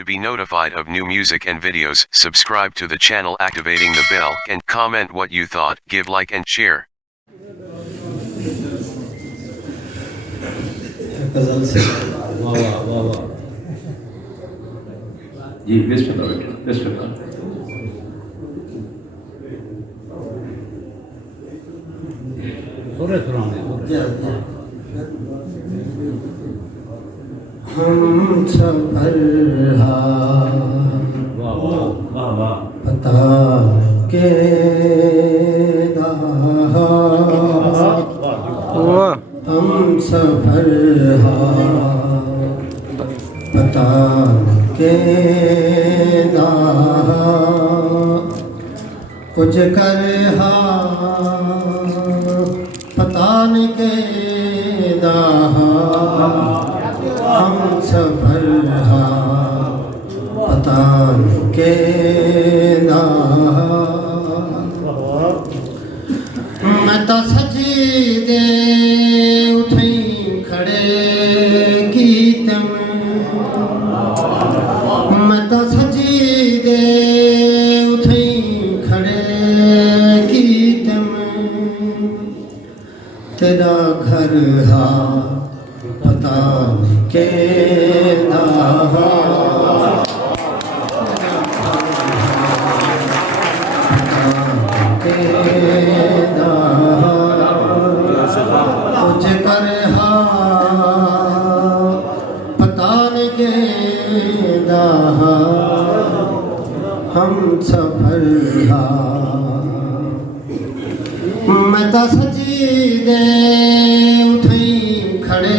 To be notified of new music and videos, subscribe to the channel activating the bell and comment what you thought, give like and share. गजल से वाह वाह वाह वाह जी बिस्मिल्लाह थोड़े सुनाने हम सफर वाह वाह वाह वाह पता के हम सफर पता के कुछ कर पता नहीं के हम सफर पता नहीं के मैं तो सजी दे उठी खड़े की तम मैं तो सजी दे उठी खड़े की तम तेरा घर पता नहीं के हम सफर मैं तो सजी दे उठी खड़े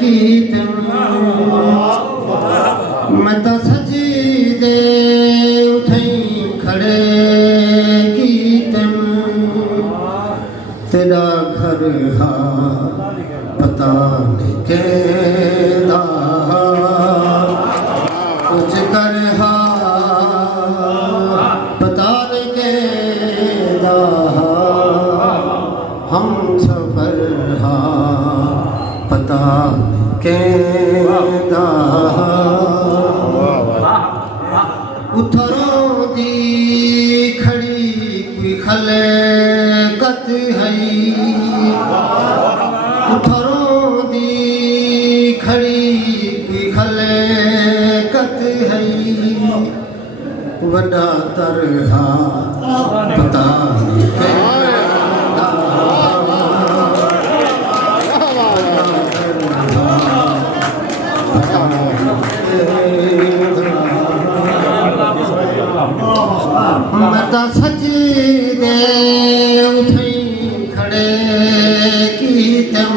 की तुम मैं तो सजी दे उठी खड़े की तुम तेरा घर पता नहीं के कुछ कर पता नहीं के हम सफर पता नहीं के उथरों दी खड़ी कोई खले कत है उथरों दी खड़ी कोई खले कत है वड्डा तरहा पता नहीं के मैं तो सजी दे उठी खड़े की तम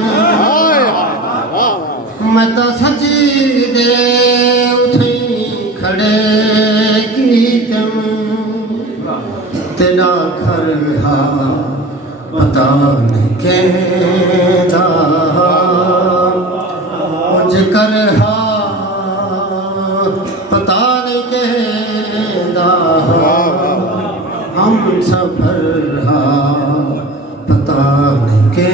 मैं तो सजी दे उठी खड़े की तम तेरा घर पता नहीं के कुछ कर पता नहीं के हम सफर पता नहीं के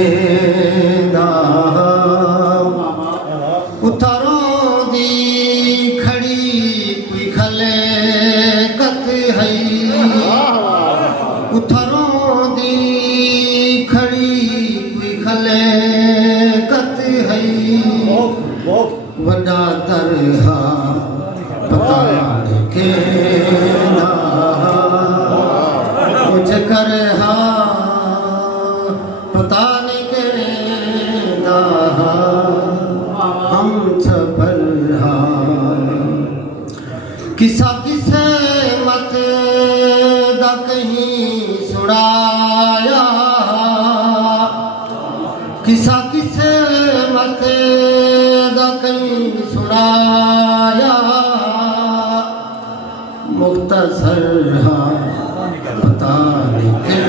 उतारों दी खड़ी कोई खले कत है उतारों दी खड़ी कोई खले कत है वड्डा तरहा पता नहीं के कुछ कर पता नहीं के हम सफर किसा किसे मत दा कहीं सुनाया किसा किसे मत दा कहीं सुनाया मुख्तसर पता नहीं के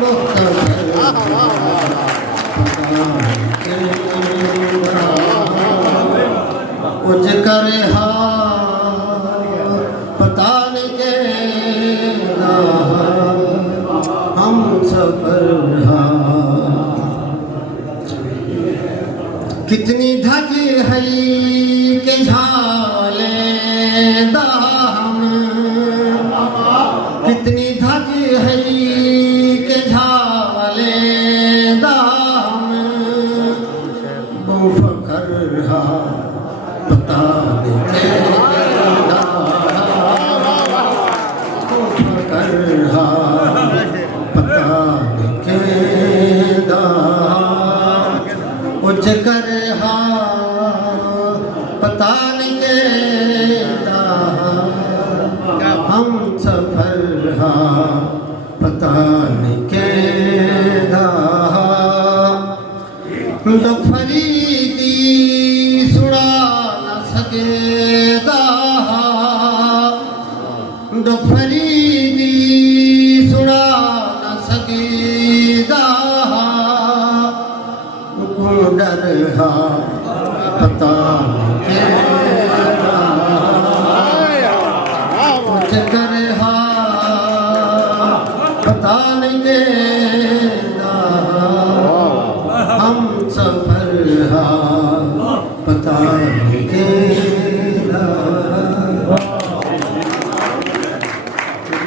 मुख्तसर पता नहीं के कुछ करे पता नहीं के हम सफर कितनी धन धज है के झाले दाम कितनी धज है के झाले दाम वो फकर हा पता नहीं वो फकर हा पता नहीं कुछ कर हा पता नहीं केदा हम सफर हा पता नहीं केदा तो फरीदी सुना न सकेदा तो फरीदी सुना न सकेदा डर हा पता कुछ कर हा पता नहीं हम सफर हा पता नहीं